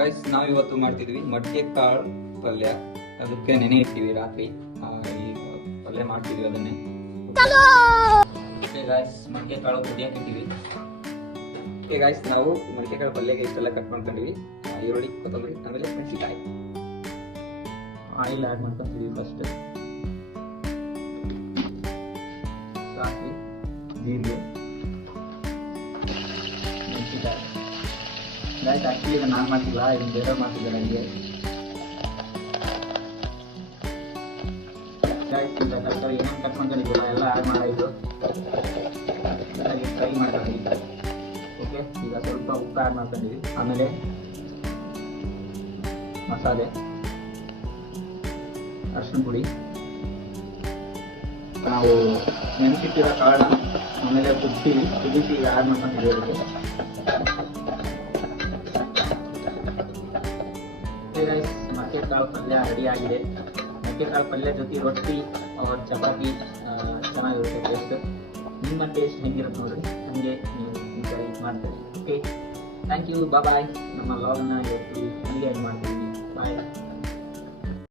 Guys ನಾವಿವತ್ತು ಮಾಡ್ತಿದ್ವಿ ಮಡಿಕೆ ಕಾಳು ಪಲ್ಯ. ಅದಕ್ಕೆ ನೆನೆ ಇಡ್ತೀವಿ ರಾತ್ರಿ. ಈ ಪಲ್ಯ ಮಾಡ್ತಿದ್ವಿ ಅದನ್ನೇ. ಗೈಸ್ ಮಡಿಕೆ ಕಾಳು ಕುದಿಯಕ್ಕೆ ಇಟ್ಟಿವಿ. ಗೈಸ್ ನಾವು ಮಡಿಕೆ ಕಾಳು ಪಲ್ಯಗೆ ಇಷ್ಟೆಲ್ಲ ಕಟ್ ಮಾಡ್ಕೊಂಡಿವಿ. ಈರುಳ್ಳಿ, ಕೊತ್ತಂಬರಿ, ಆಮೇಲೆ ಮೆಣಸಿನಕಾಯಿ. ಆಯಿಲ್ ಆ್ಯಡ್ ಮಾಡ್ಕೊಂತೀವಿ. ಫಸ್ಟ್ ಸಾಸಿವೆ, ಜೀರಿಗೆ, ಮೆಣಸಿನಕಾಯಿ. ಗೈಸ್ ಆಕ್ಚುಲಿ ಇದನ್ನ ನಾನು ಮಾಡ್ತಿಲ್ಲ, ಇದನ್ನ ಬೇರೆ ಮಾಡ್ತಿದ್ದೆ ನನಗೆ. ಗೈಸ್ ಈಗ ತರಕಾರಿ ಏನೇನು ಕಟ್ ಮಾಡ್ಕೊಂಡಿದ್ದೀರ ಎಲ್ಲ ಆ್ಯಡ್ ಮಾಡಾಯಿತು. ಫ್ರೈ ಮಾಡ್ಕೊಂಡಿದ್ದೀವಿ. ಓಕೆ, ಈಗ ಸ್ವಲ್ಪ ಉಪ್ಪು ಆ್ಯಡ್ ಮಾಡ್ಕೊಂಡಿದ್ದೀವಿ. ಆಮೇಲೆ ಮಸಾಲೆ, ಅರಿಶಿನ ಪುಡಿ, ನಾವು ನೆನೆಸಿಟ್ಟಿರೋ ಕಾಳು ಆಮೇಲೆ ಕುದಿಸಿ ಈಗ ಆ್ಯಡ್ ಮಾಡ್ಕೊಂಡಿದ್ದೀವಿ ಅದಕ್ಕೆ. ಗೈಸ್ ಮಡಿಕೆ ಕಾಳು ಪಲ್ಯ ರೆಡಿ ಆಗಿದೆ. ಮಡಿಕೆ ಕಾಳು ಪಲ್ಯ ಜೊತೆ ರೊಟ್ಟಿ ಚಪಾತಿ ಚೆನ್ನಾಗಿರುತ್ತೆ ಟೇಸ್ಟ್. ನಿಮ್ಮ ಟೇಸ್ಟ್ ಹೆಂಗಿರುತ್ತೆ ನೋಡ್ರಿ, ಹಂಗೆ ನೀವು ಟ್ರೈ ಮಾಡ್ತೀರಿ. ಓಕೆ, ಥ್ಯಾಂಕ್ ಯು, ಬಾಯ್. ನಮ್ಮ ವ್ಲಾಗ್ನ ಇವತ್ತು ಹಂಗೆ ಮಾಡ್ತೀವಿ. ಬಾಯ್.